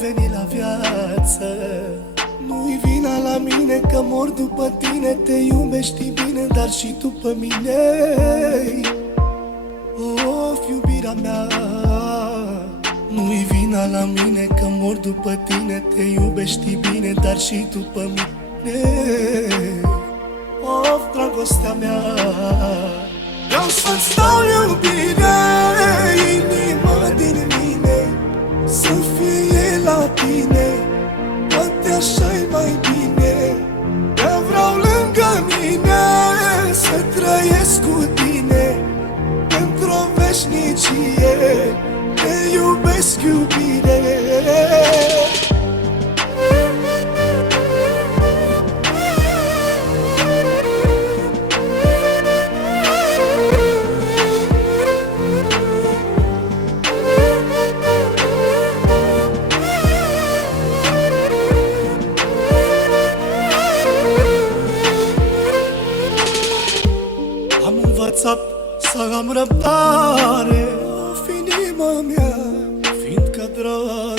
reveni la viață. Nu-i vina la mine că mor după tine. Te iubești bine, dar și tu pe mine. Of, iubirea mea, nu-i vina la mine că mor după tine. Te iubești bine, dar și tu pe mine. Of, dragostea mea, vreau să-ți dau iubire, inima din mine, să fie la tine, poate așa-i mai bine. Te vreau lângă mine, să trăiesc cu tine pentru-o veșnicie. Te iubesc, iubire. Am învățat să am răbdare, of, inima mea, fiindcă drag